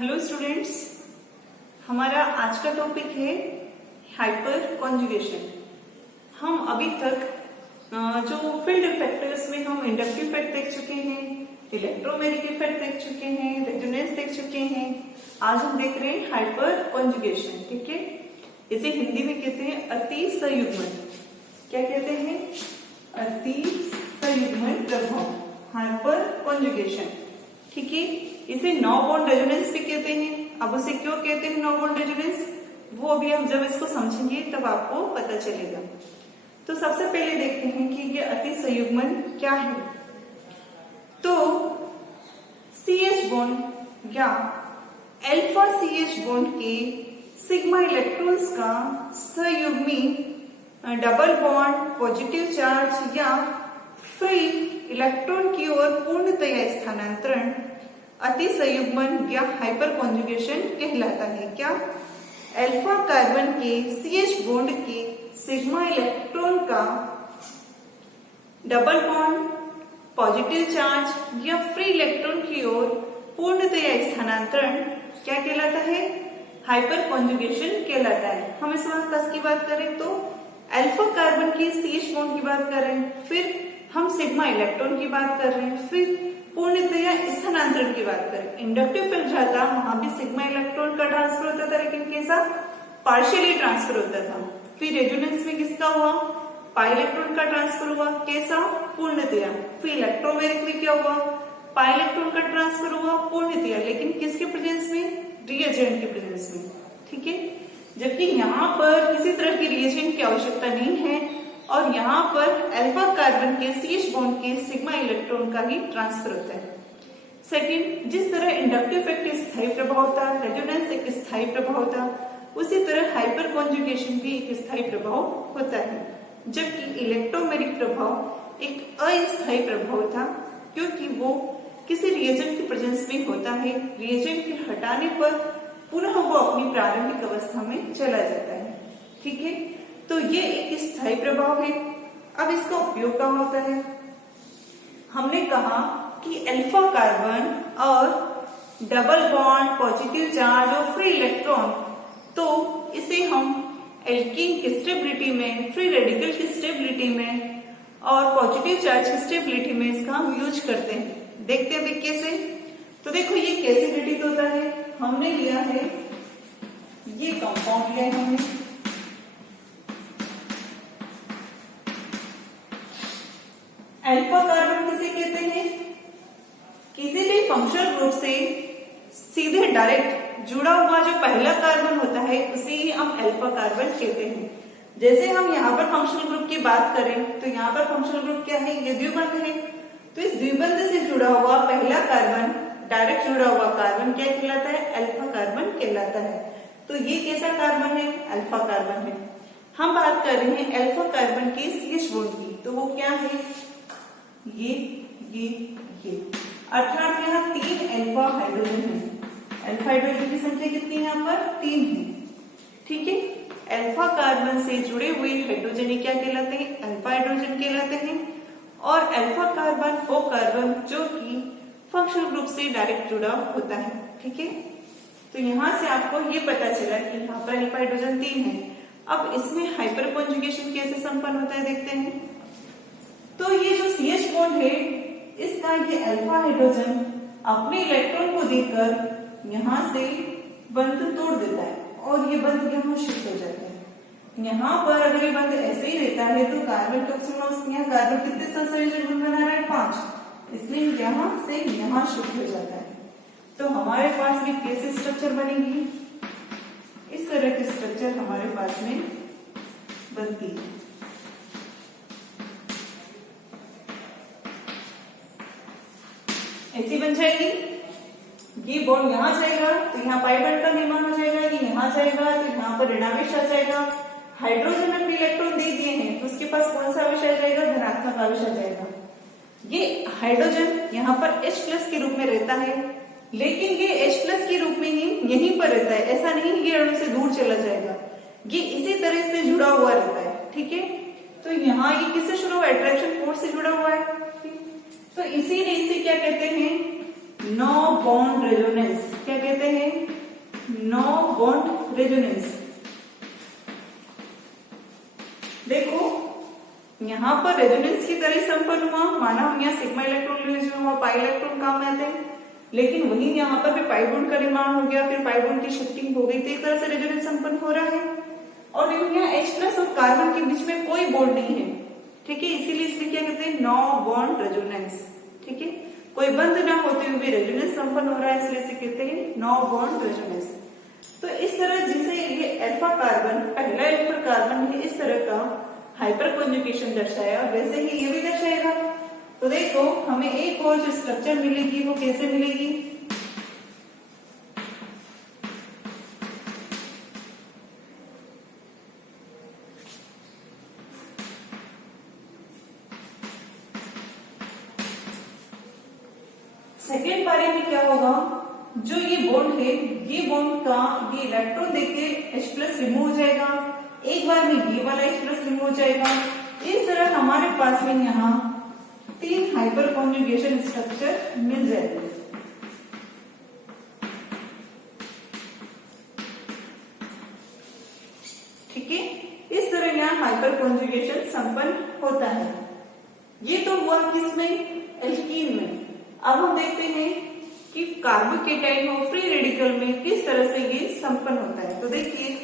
Hello students, हमारा आज का टॉपिक है हाइपर कॉन्जुगेशन। हम अभी तक जो फील्ड फैक्टर्स में हम इंडक्टिव इफेक्ट देख चुके हैं, इलेक्ट्रोमैग्नेटिक इफेक्ट देख चुके हैं, रेजोनेंस देख चुके हैं। आज हम देख रहे हैं हाइपर कॉन्जुगेशन। ठीक है, इसे हिंदी में कहते हैं अति संयुग्मन। क्या कहते हैं? अति संयुग्मन प्रभाव, हाइपर कॉन्जुगेशन। ठीक है, इसे नो बॉन्ड रेजोनेंस भी कहते हैं। अब उसे क्यों कहते हैं नो बॉन्ड रेजोनेंस, वो अभी हम जब इसको समझेंगे तब आपको पता चलेगा। तो सबसे पहले देखते हैं कि ये अति संयुग्मन क्या है। तो CH बॉन्ड या अल्फा CH बॉन्ड के सिग्मा इलेक्ट्रॉन्स का संयुग्मी डबल बॉन्ड पॉजिटिव चार्ज या फ्री इलेक्ट्रॉन की ओर पूर्णतया स्थानांतरण अति संयुग्मन या हाइपर कॉन्जुगेशन कहलाता है। क्या? अल्फा कार्बन के CH बॉन्ड के सिग्मा इलेक्ट्रॉन का डबल बॉन्ड पॉजिटिव चार्ज या फ्री इलेक्ट्रॉन की ओर पूर्णतया स्थानांतरण क्या कहलाता है? हाइपर कॉन्जुगेशन कहलाता है। हम इस वक्त की बात करें तो अल्फा कार्बन के CH बॉन्ड की बात कर रहे हैं, फिर हम सिग्मा इलेक्ट्रॉन की बात कर रहे हैं, फिर पूर्णतया स्थानांतरण की बात करें। इंडक्टिव फील्ड जाता वहां भी सिग्मा इलेक्ट्रॉन का ट्रांसफर होता था, लेकिन कैसा? पार्शियली ट्रांसफर होता था। फिर रेजोनेंस में किसका हुआ? पाई इलेक्ट्रॉन का ट्रांसफर हुआ। कैसा? पूर्णतया। फिर इलेक्ट्रोमैग्नेटिक में क्या हुआ? पाई इलेक्ट्रॉन का ट्रांसफर हुआ पूर्णतया, लेकिन किसके प्रेजेंस में? रिएजेंट के प्रेजेंस में। ठीक है, जबकि यहाँ पर किसी तरह की रिएजेंट की आवश्यकता नहीं है और यहाँ पर अल्फा कार्बन के CH बॉन्ड के सिग्मा इलेक्ट्रॉन का ही ट्रांसफर होता है। सेकंड, जिस तरह इंडक्टिव इफेक्ट स्थायी प्रभाव था, रेजोनेंस एक स्थायी प्रभाव था, उसी तरह हाइपर कॉन्जुगेशन भी एक स्थायी प्रभाव होता है। जबकि इलेक्ट्रोमैग्नेटिक प्रभाव एक अस्थायी प्रभाव था, क्योंकि वो किसी रिएजेंट के प्रेजेंस में होता है। रिएजेंट के हटाने पर पुनः वो अपनी प्रारंभिक अवस्था में चला जाता है। ठीक है, तो ये एक स्थायी प्रभाव है। अब इसका उपयोग कहाँ होता है? हमने कहा कि अल्फा कार्बन और डबल बॉन्ड पॉजिटिव चार्ज और फ्री इलेक्ट्रॉन, तो इसे हम एल्कीन की स्टेबिलिटी में, फ्री रेडिकल की स्टेबिलिटी में और पॉजिटिव चार्ज की स्टेबिलिटी में इसका हम यूज करते हैं। देखते हैं अभी कैसे। तो देखो ये कैसे घटित होता है। हमने लिया है ये कंपाउंड लिया है हमने, अल्फा कार्बन किसे कहते हैं? किसी भी फंक्शनल ग्रुप से सीधे डायरेक्ट जुड़ा हुआ जो पहला कार्बन होता है उसे ही हम अल्फा कार्बन कहते हैं। जैसे हम यहाँ पर फंक्शनल ग्रुप की बात करें तो यहाँ पर फंक्शनल ग्रुप क्या है? ये द्विबंध है। तो इस द्विबंध से जुड़ा हुआ पहला कार्बन, डायरेक्ट जुड़ा हुआ कार्बन क्या कहलाता है? अल्फा कार्बन कहलाता है। तो ये कैसा कार्बन है? अल्फा कार्बन है। हम बात कर रहे हैं अल्फा कार्बन के CH बॉन्ड की, तो वो क्या है? ये अर्थात यहाँ 3 अल्फा हाइड्रोजन है। अल्फा हाइड्रोजन की संख्या कितनी है? यहाँ पर 3 है। ठीक है, अल्फा कार्बन से जुड़े हुए हाइड्रोजन क्या कहलाते हैं? अल्फा हाइड्रोजन कहलाते हैं। और अल्फा कार्बन वो कार्बन जो कि फंक्शनल ग्रुप से डायरेक्ट जुड़ा होता है। ठीक है, तो यहाँ से आपको ये पता चला कि यहाँ पर अल्फा हाइड्रोजन 3 है। अब इसमें हाइपर कॉन्जुगेशन कैसे संपन्न होता है देखते हैं। तो ये जो CH बॉन्ड है, इसका ये अल्फा हाइड्रोजन अपने इलेक्ट्रॉन को देकर यहाँ से बंध तोड़ देता है और ये बंध यहाँ शिफ्ट हो जाता है। यहाँ पर अगर ये बंध ऐसे ही रहता है तो कार्बन यहाँ कार्बन कितने संयोजन बना रहा है? 5, इसलिए यहाँ से यहाँ शिफ्ट हो जाता है। तो हमारे पास में कैसे स्ट्रक्चर बनेगी? इस तरह की स्ट्रक्चर हमारे पास में बनती है। ऐसी बन जाएगी। ये बॉन्ड यहाँ जाएगा तो यहाँ पाई बॉन्ड का निर्माण हो जाएगा। ये यहाँ जाएगा तो यहाँ पर ऋणावेश आ जाएगा। हाइड्रोजन अपने इलेक्ट्रॉन दे दिए हैं तो उसके पास कौन सा आवेश आ जाएगा? धनात्मक आवेश आ जाएगा। ये हाइड्रोजन यहाँ पर H+ के रूप में रहता है, लेकिन ये H+ के रूप में ही यहीं पर रहता है। ऐसा नहीं ये अणु से दूर चला जाएगा, ये इसी तरह से जुड़ा हुआ रहता है। ठीक है, तो यहाँ ये किससे शुरू हुआ? अट्रैक्शन फोर्स से जुड़ा हुआ है। तो इसीलिए इसे क्या कहते हैं? No bond resonance. क्या कहते हैं? Bond resonance. देखो यहाँ पर रेजोनेंस की तरह संपन्न हुआ, माना हम यहाँ सिग्मा इलेक्ट्रॉन यूज हुआ, पाई इलेक्ट्रॉन काम में आते हैं, लेकिन वही यहाँ पर भी पाई बॉन्ड का निर्माण हो गया, फिर पाई बॉन्ड की शिफ्टिंग हो गई, तो एक तरह से रेजोनेंस संपन्न हो रहा है। और देखो यहाँ H+ और कार्बन के बीच में कोई बॉन्ड नहीं है, ठीक है, इसीलिए इसमें क्या कहते हैं, नो बॉन्ड रेजोनेंस, ठीक है, कोई बंध ना होते हुए भी रेजोनेंस संपन्न हो रहा है, इसलिए इसे कहते हैं नो बॉन्ड रेजोनेंस। तो इस तरह जिसे ये अल्फा कार्बन, पहला अल्फा कार्बन ने इस तरह का हाइपर कॉन्जुगेशन दर्शाया, वैसे ही ये भी दर्शाएगा। तो देखो हमें एक और जो स्ट्रक्चर मिलेगी वो कैसे मिलेगी, सेकेंड पारी में क्या होगा, जो ये बॉन्ड है, ये बॉन्ड का ये इलेक्ट्रॉन देके H+ रिमूव हो जाएगा, एक बार में ये वाला H+ रिमूव हो जाएगा। इस तरह हमारे पास में यहाँ 3 हाइपर कॉन्जुगेशन स्ट्रक्चर मिल जाएंगे। ठीक है, इस तरह यहाँ हाइपर कॉन्जुगेशन संपन्न होता है। ये तो हुआ किसमें, एल्कीन में। अब हम देखते हैं कि कार्बोकेटाइन और फ्री रेडिकल में किस तरह से ये संपन्न होता है। तो देखिए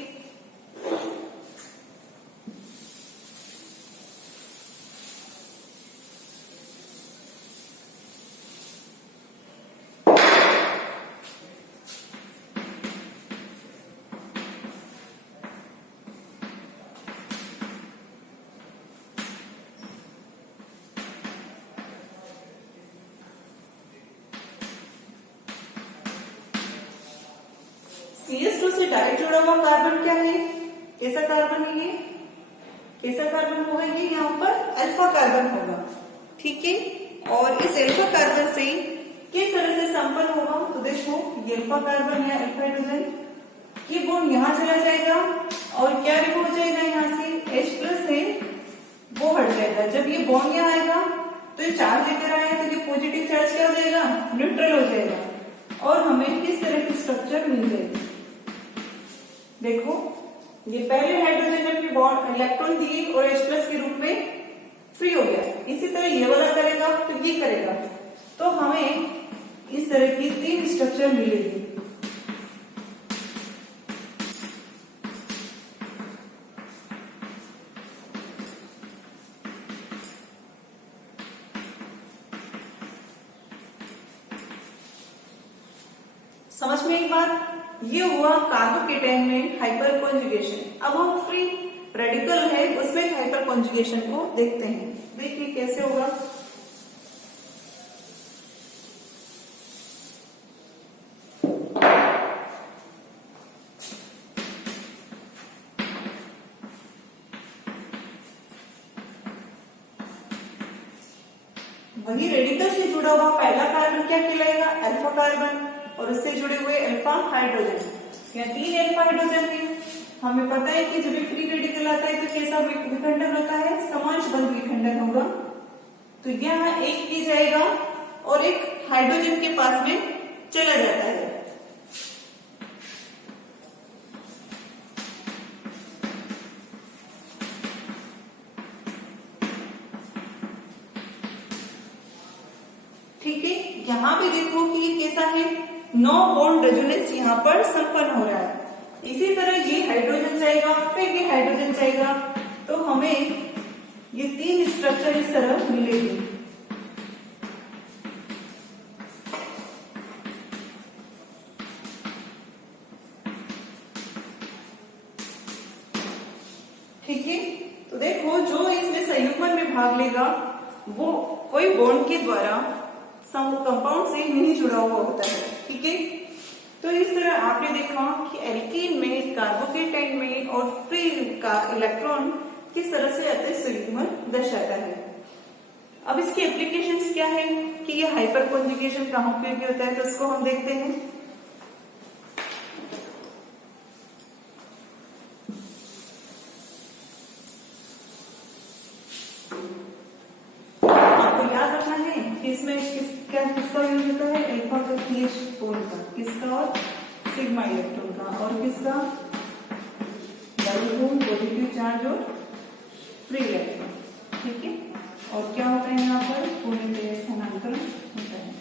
CH2 से डायरेक्ट जुड़ा हुआ कार्बन क्या है, कैसा कार्बन है ये, कैसा कार्बन होगा ये, यहाँ पर अल्फा कार्बन होगा, ठीक है। और इस अल्फा कार्बन से किस तरह से संपन्न होगा, तो देखो ये अल्फा कार्बन है, अल्फा हाइड्रोजन, ये बॉन्ड यहाँ चला जाएगा और क्या रिमूव हो जाएगा, यहाँ से H+ है वो हट जाएगा। जब ये बॉन्ड यहाँ आएगा तो ये चार्ज लेकर आया तो ये पॉजिटिव चार्ज क्या हो जाएगा, न्यूट्रल हो जाएगा और हमें किस तरह की स्ट्रक्चर मिल जाएगी। देखो ये पहले हाइड्रोजन ने अपनी बॉन्ड इलेक्ट्रॉन दिए और H+ के रूप में फ्री हो गया, इसी तरह ये वाला करेगा तो ये करेगा, तो हमें इस तरह की 3 स्ट्रक्चर मिलेगी। समझ में एक बात, ये हुआ कार्बोकेटाइन में हाइपर कॉन्जुगेशन। अब हम फ्री रेडिकल है उसमें हाइपर कॉन्जुगेशन को देखते हैं। देखिए कैसे होगा, वही रेडिकल से जुड़ा हुआ पहला कार्बन क्या कहलाएगा, अल्फा कार्बन, और उससे जुड़े हुए अल्फा हाइड्रोजन, यहाँ 3 अल्फा हाइड्रोजन है। हमें पता है कि जब भी फ्री रेडिकल आता है तो कैसा विखंडन होता है, समांश बंध विखंडन होगा। तो यहाँ एक की जाएगा और एक हाइड्रोजन के पास में चला जाता है। ठीक है, यहाँ भी देखो कि ये कैसा है, नो बॉन्ड रेजोनेंस यहाँ पर संपन्न हो रहा है। इसी तरह ये हाइड्रोजन जाएगा, फिर ये हाइड्रोजन जाएगा, तो हमें ये 3 स्ट्रक्चर इस तरह मिलेगी। ठीक है, तो देखो जो इसमें संयुग्मन में भाग लेगा वो कोई बॉन्ड के द्वारा कंपाउंड से नहीं जुड़ा हुआ होता है। ठीक है, तो इस तरह आपने देखा कि एल्कीन में, कार्बोकेटाइन में और फ्री का इलेक्ट्रॉन किस तरह से अति संयुग्मन दर्शाता है। अब इसकी एप्लीकेशंस क्या है कि ये हाइपर कॉन्जुगेशन कहाँ उपयोगी होता है, तो इसको हम देखते हैं। आपको याद रखना है कि इसमें किसका यूज होता है, अल्फा का CH4 का, किसका और सिग्मा इलेक्ट्रॉन का, और किसका, डबल बॉन्ड पॉजिटिव चार्ज और फ्री इलेक्ट्रॉन। ठीक है, और क्या होता है यहाँ पर, पूर्णतः स्थानांतरण होता है।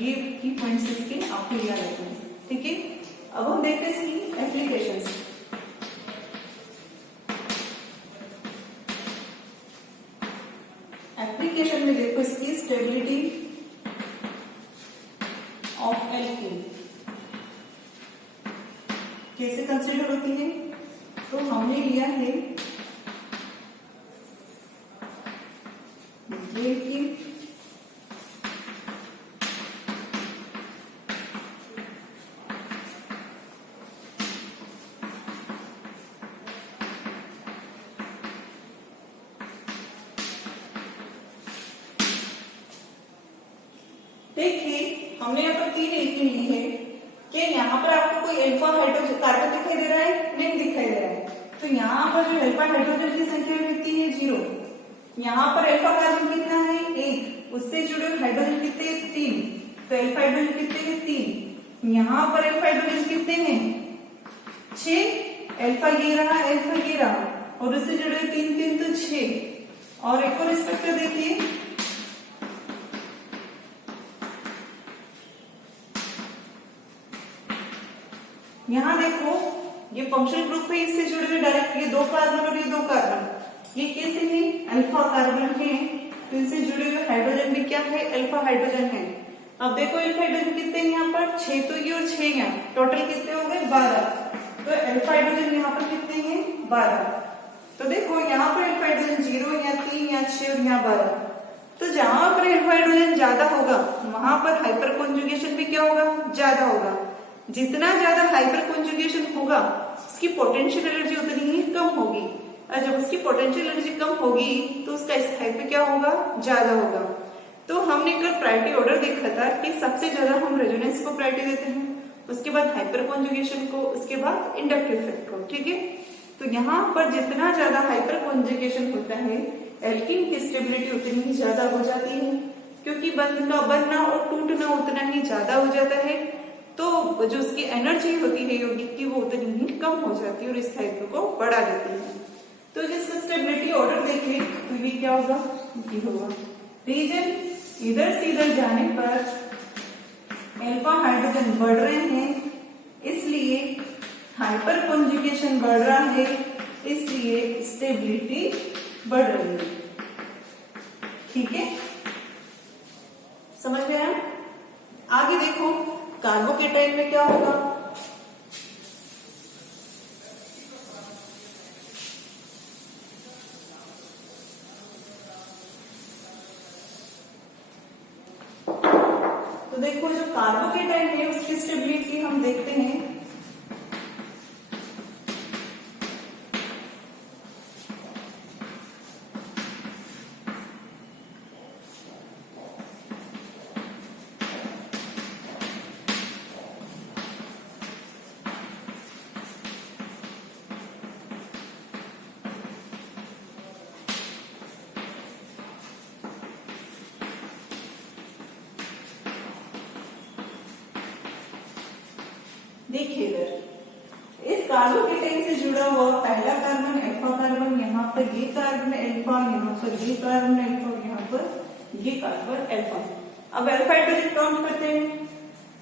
ये की पॉइंट्स इसके आपको याद रखना है। ठीक है, अब हम देखते हैं इसकी एप्लीकेशंस। एप्लीकेशन में देखो इसकी स्टेबिलिटी ऑफ एल्कीन कैसे कंसिडर होती है, तो हमने लिया है एल्कीन देखिए, हमने यहाँ पर 3 एल्कीन ली है कि यहाँ पर आपको कोई अल्फा हाइड्रोजन कार्बन दिखाई दे रहा है, नहीं दिखाई दे रहा है। तो यहाँ पर जो अल्फा हाइड्रोजन की संख्या कितनी है, 0। यहाँ पर अल्फा कार्बन कितना है, 1। उससे जुड़े हाइड्रोजन कितने, 3। तो अल्फा हाइड्रोजन कितने हैं, 3। यहाँ पर अल्फा हाइड्रोजन कितने हैं, 6। अल्फा ये रहा, अल्फा ये रहा, और उससे जुड़े 3 3 तो 6। और एक और स्ट्रक्चर देखिए, यहाँ देखो ये फंक्शनल ग्रुप है, इससे जुड़े हुए डायरेक्ट ये 2 कार्बन और ये 2 कार्बन, ये कैसे है, अल्फा कार्बन है। तो इनसे जुड़े हुए हाइड्रोजन भी क्या है, अल्फा हाइड्रोजन है। अब देखो अल्फा हाइड्रोजन कितने हैं यहाँ पर, 6 तो ये और 6 यहाँ, टोटल कितने हो गए, 12। तो अल्फा हाइड्रोजन यहाँ पर कितने हैं, 12। तो देखो यहाँ पर अल्फा हाइड्रोजन 0, यहाँ 3, यहाँ 6 और यहाँ 12। तो जहां पर अल्फा हाइड्रोजन ज्यादा होगा वहां पर हाइपर कॉन्जुगेशन भी क्या होगा, ज्यादा होगा। जितना ज्यादा हाइपर कॉन्जुगेशन होगा उसकी पोटेंशियल एनर्जी उतनी ही कम होगी, और जब उसकी पोटेंशियल एनर्जी कम होगी तो उसका स्थायित्व क्या होगा, ज्यादा होगा। तो हमने कल प्रायोरिटी ऑर्डर देखा था कि सबसे ज्यादा हम रेजोनेंस को प्रायोरिटी देते हैं, उसके बाद हाइपर कॉन्जुगेशन को, उसके बाद इंडक्टिव इफेक्ट को। ठीक है, तो यहाँ पर जितना ज्यादा हाइपर कॉन्जुगेशन होता है एल्कीन की स्टेबिलिटी उतनी ही ज्यादा हो जाती है, क्योंकि बनना और टूटना उतना ही ज्यादा हो जाता है। तो जो उसकी एनर्जी होती है यौगिक की वो उतनी ही कम हो जाती है और स्थायित्व को बढ़ा देती है। तो जिसका स्टेबिलिटी ऑर्डर देखें तो ये क्या होगा, ये होगा रीजन इधर से इधर जाने पर अल्फा हाइड्रोजन बढ़ रहे हैं, इसलिए हाइपर कॉन्जुगेशन बढ़ रहा है, इसलिए स्टेबिलिटी बढ़ रही है। ठीक है, समझ में आया। आगे देखो कार्बोकेटाइन में क्या होगा, तो देखो जो कार्बोकेटाइन है उसकी स्टेबिलिटी हम देखते हैं। देखिए इधर इस कार्बोकेटाइन से जुड़ा हुआ पहला कार्बन अल्फा कार्बन, यहाँ पर ये कार्बन अल्फा, यहाँ पर ये कार्बन अल्फा, यहाँ पर ये कार्बन अल्फा। अब अल्फा हाइड्रोजन काउंट करते हैं,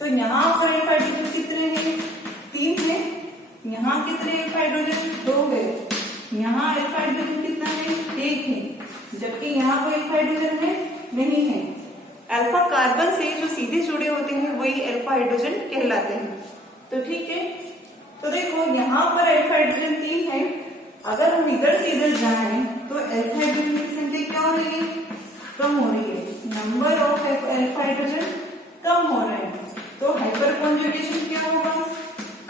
तो यहाँ पर अल्फा हाइड्रोजन कितने हैं, 3 है। यहाँ कितने अल्फा हाइड्रोजन, 2 है। यहाँ अल्फा हाइड्रोजन कितना है, 1 है, जबकि यहाँ पर अल्फा हाइड्रोजन है नहीं है। अल्फा कार्बन से जो सीधे जुड़े होते हैं वही अल्फा हाइड्रोजन कहलाते हैं। तो ठीक है, तो देखो यहाँ पर अल्फा हाइड्रोजन 3 है, अगर हम इधर से इधर जाएं तो अल्फा हाइड्रोजन की संख्या क्या हो रही है, कम हो रही है, नंबर ऑफ अल्फा हाइड्रोजन कम हो रहे हैं। तो हाइपर कॉन्जुगेशन क्या होगा,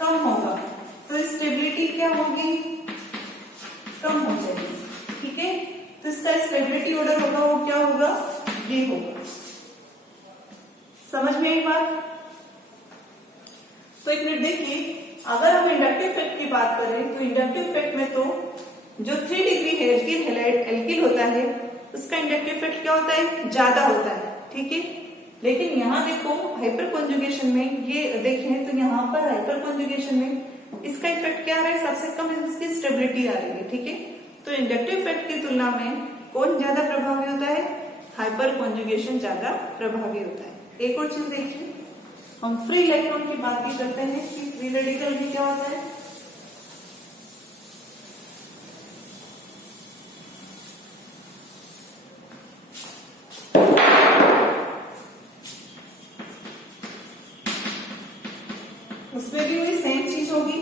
कम होगा, तो स्टेबिलिटी क्या होगी, कम हो जाएगी। ठीक है, तो इसका स्टेबिलिटी ऑर्डर होगा वो क्या होगा, ये होगा। समझ में आई बात। तो एक मिनट देखिए, अगर हम इंडक्टिव इफेक्ट की बात करें तो इंडक्टिव इफेक्ट में तो जो 3 डिग्री है एल्किल हैलाइड एल्किल होता है उसका इंडक्टिव इफेक्ट क्या होता है, ज्यादा होता है। ठीक है, लेकिन यहाँ देखो हाइपर कॉन्जुगेशन में ये देखें तो यहाँ पर हाइपर कॉन्जुगेशन में इसका इफेक्ट क्या आ रहा है, सबसे कम इसकी स्टेबिलिटी आ रही है। ठीक है, तो इंडक्टिव इफेक्ट की तुलना में कौन ज्यादा प्रभावी होता है, हाइपर कॉन्जुगेशन ज्यादा प्रभावी होता है। एक और चीज देखिए, हम फ्री इलेक्ट्रॉन की बात भी करते हैं कि फ्री रेडिकल भी क्या होता है। उसमें भी वही सेम चीज होगी,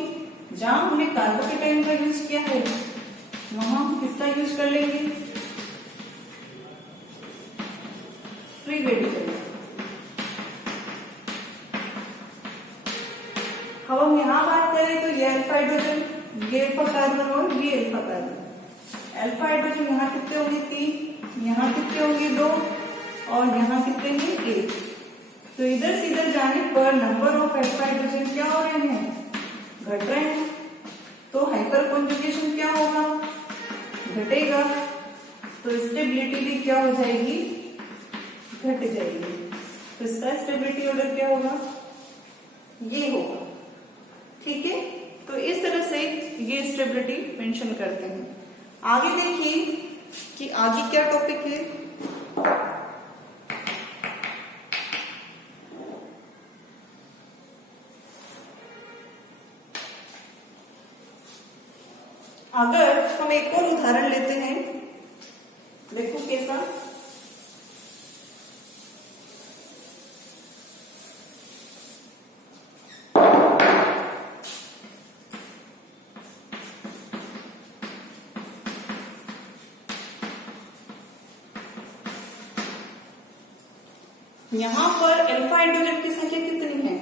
जहां हमने कार्बोकेटाइन का यूज किया है वहां हम किसका यूज कर लेंगे, फ्री रेडिकल। अब हम यहाँ बात करें तो ये अल्फा हाइड्रोजन, ये अल्फा कार्बन और ये अल्फा कार्बन। अल्फा हाइड्रोजन यहाँ कितने होंगे 3, यहाँ कितने होंगे 2 और यहाँ कितने हैं 1। तो इधर से इधर जाने पर नंबर ऑफ अल्फा हाइड्रोजन क्या हो रहे हैं, घट रहे हैं। तो हाइपर कॉन्जुगेशन क्या होगा, घटेगा, तो स्टेबिलिटी भी क्या हो जाएगी, घट जाएगी। तो इसका स्टेबिलिटी ऑर्डर क्या होगा, ये होगा। ठीक है, तो इस तरह से ये स्टेबिलिटी मेंशन करते हैं। आगे देखिए कि आगे क्या टॉपिक है। अगर हम एक और उदाहरण लेते हैं, देखो कैसा, यहां पर अल्फा हाइड्रोजन की संख्या कितनी है,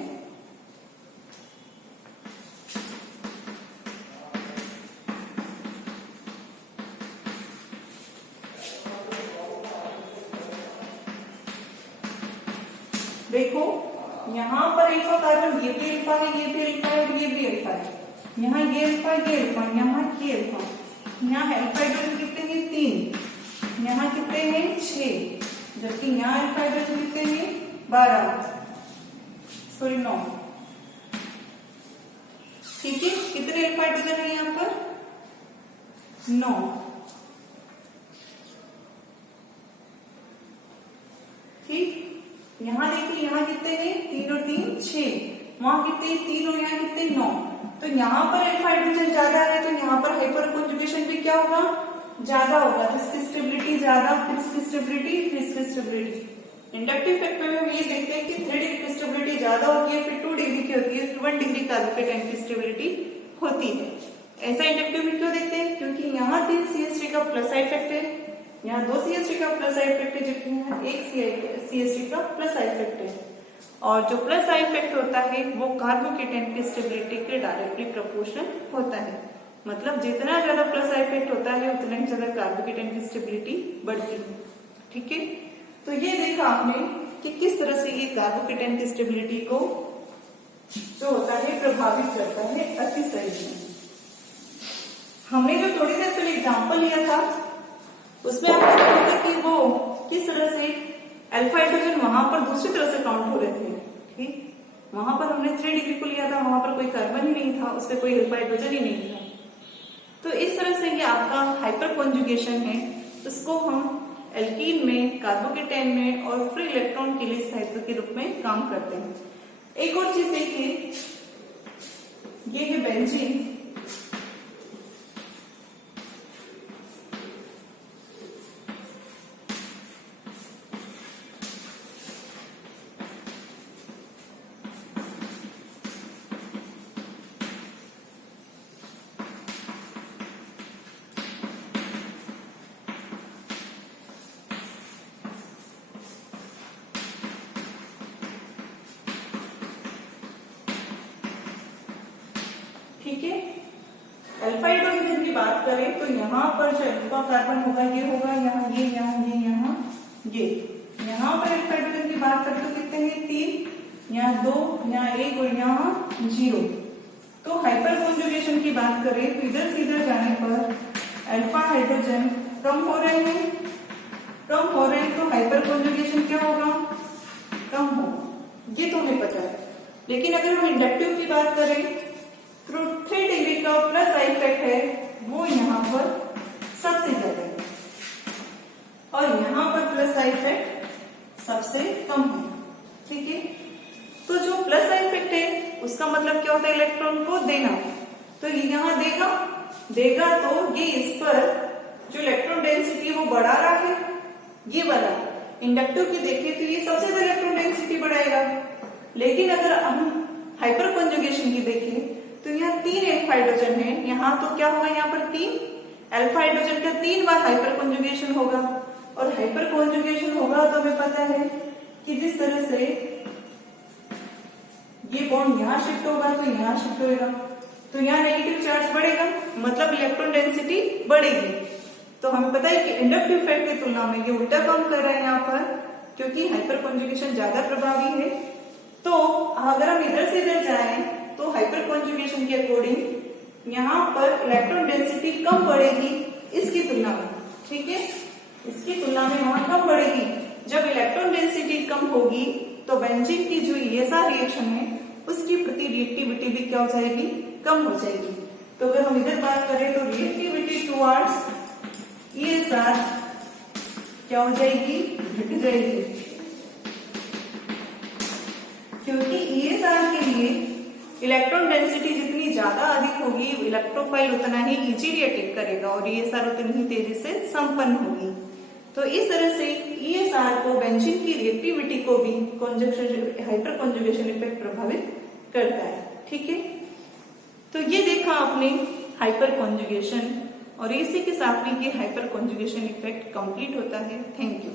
देखो यहाँ पर अल्फा कार्बन, ये भी अल्फा है, ये भी अल्फा है, ये भी अल्फा है। यहाँ ये अल्फा, ये अल्फा, यहाँ ये अल्फा। यहाँ अल्फा हाइड्रोजन कितने हैं 3, यहाँ कितने हैं 6, जबकि यहाँ अल्फा हाइड्रोजन कितने हैं 12, सॉरी 9। ठीक है, कितने अल्फा हाइड्रोजन है यहाँ पर 9। ठीक, यहाँ देखिए यहाँ कितने हैं 3 और 3 6, वहां कितने 3 और यहाँ कितने 9। तो यहाँ पर अल्फा हाइड्रोजन ज्यादा है तो यहाँ पर हाइपर कॉन्जुगेशन भी क्या होगा, ज्यादा होगा। तो इसकी स्टेबिलिटी ज्यादा, फिर इसकी स्टेबिलिटी, फिर इसकी स्टेबिलिटी। इंडक्टिव इफेक्ट में हम ये देखते हैं कि 3 डिग्री की स्टेबिलिटी ज्यादा होती है, फिर 2 डिग्री की होती है, फिर 1 डिग्री कार्बोकेटाइन की स्टेबिलिटी होती है। ऐसा इंडक्टिव में क्यों देखते हैं, क्योंकि यहाँ 3 CH3 का प्लस साइड इफेक्ट है, यहाँ 2 CH3 का प्लस साइड इफेक्ट है, जबकि यहाँ 1 CH3 का प्लस साइड इफेक्ट है। और जो प्लस साइड इफेक्ट होता है वो कार्बोकेटाइन की स्टेबिलिटी के डायरेक्टली प्रोपोर्शनल होता है। मतलब जितना ज्यादा प्लस साइड इफेक्ट होता है उतना ही ज्यादा कार्बोकेटाइन की स्टेबिलिटी बढ़ती है। ठीक है, तो ये देखा आपने कि किस तरह से ये कार्बोकेटाइन की स्टेबिलिटी को जो होता है प्रभावित करता है अति सही में। हमने जो थोड़ी देर पहले एग्जाम्पल लिया था उसमें आपको देखा था कि वो किस तरह से अल्फा हाइड्रोजन वहां पर दूसरी तरह से काउंट हो रहे थे। ठीक, वहां पर हमने 3 डिग्री को लिया था, वहां पर कोई कार्बन ही नहीं था, उसमें कोई अल्फा हाइड्रोजन ही नहीं था। तो इस तरह से ये आपका हाइपर कॉन्जुगेशन है, इसको हम एल्कीन में, कार्बोकेटाइन में और फ्री इलेक्ट्रॉन के लिए सहायता के रूप में काम करते हैं। एक और चीज देखिए, ये है बेंजीन। ठीक है, अल्फा हाइड्रोजन की बात करें तो यहाँ पर जो अल्फा कार्बन होगा ये होगा यहाँ ये, यहाँ ये, यहाँ ये। यहाँ पर अल्फा हाइड्रोजन की बात करें तो कितने हैं 3, यहाँ 2, यहाँ 1 और यहाँ 0। तो हाइपर कॉन्जुगेशन की बात करें तो इधर से इधर जाने पर अल्फा हाइड्रोजन कम हो रहे हैं, कम हो रहे हैं, तो हाइपर कॉन्जुगेशन क्या होगा, कम होगा, ये तो हमें पता है। लेकिन अगर हम इंडक्टिव की बात करें तो 3 डिग्री का प्लस आई इफेक्ट है वो यहाँ पर सबसे ज्यादा है और यहाँ पर प्लस आई इफेक्ट सबसे कम है। ठीक है, तो जो प्लस आई इफेक्ट है उसका मतलब क्या होता है, इलेक्ट्रॉन को देना। तो ये यहाँ देगा तो ये इस पर जो इलेक्ट्रॉन डेंसिटी है वो बढ़ा रहा है, ये वाला। इंडक्टिव की देखिए तो ये सबसे ज्यादा इलेक्ट्रॉन डेंसिटी बढ़ाएगा। लेकिन अगर हम हाइपर कंजुगेशन की देखें तो यहाँ 3 अल्फा हाइड्रोजन है, यहाँ तो क्या होगा, यहाँ पर 3 अल्फा हाइड्रोजन का 3 बार हाइपर कंजुगेशन होगा। और हाइपर कंजुगेशन होगा तो हमें पता है कि जिस तरह से ये बॉन्ड यहाँ शिफ्ट होगा तो यहाँ शिफ्ट होगा, तो यहाँ नेगेटिव चार्ज बढ़ेगा, मतलब इलेक्ट्रॉन डेंसिटी बढ़ेगी। तो हमें पता है कि इंडक्टिव इफेक्ट की तुलना में ये उल्टा काम कर रहा है यहाँ पर, क्योंकि हाइपर कंजुगेशन ज्यादा प्रभावी है। तो अगर हम इधर से इधर जाएं तो हाइपर कंजुगेशन के अकॉर्डिंग यहाँ पर इलेक्ट्रॉन डेंसिटी कम बढ़ेगी इसकी तुलना में। ठीक है, इसकी तुलना में वहां कम बढ़ेगी। जब इलेक्ट्रॉन डेंसिटी कम होगी तो बेंजीन की जो ESR रिएक्शन है उसकी प्रति रिएक्टिविटी भी क्या हो जाएगी, कम हो जाएगी। तो अगर हम इधर बात करें तो रिएक्टिविटी टुवर्ड्स ESR क्या हो जाएगी, घट जाएगी, क्योंकि ESR के लिए इलेक्ट्रॉन डेंसिटी जितनी ज्यादा अधिक होगी इलेक्ट्रोफाइल उतना ही इजीली अटैक करेगा और ESR उतनी ही तेजी से संपन्न होगी। तो इस तरह से ESR को बेंजीन की रिएक्टिविटी को भी हाइपर कंजुगेशन इफेक्ट प्रभावित करता है। ठीक है, तो ये देखा आपने हाइपर कंजुगेशन और इसी के साथ में ये हाइपर कंजुगेशन इफेक्ट कंप्लीट होता है। Thank you.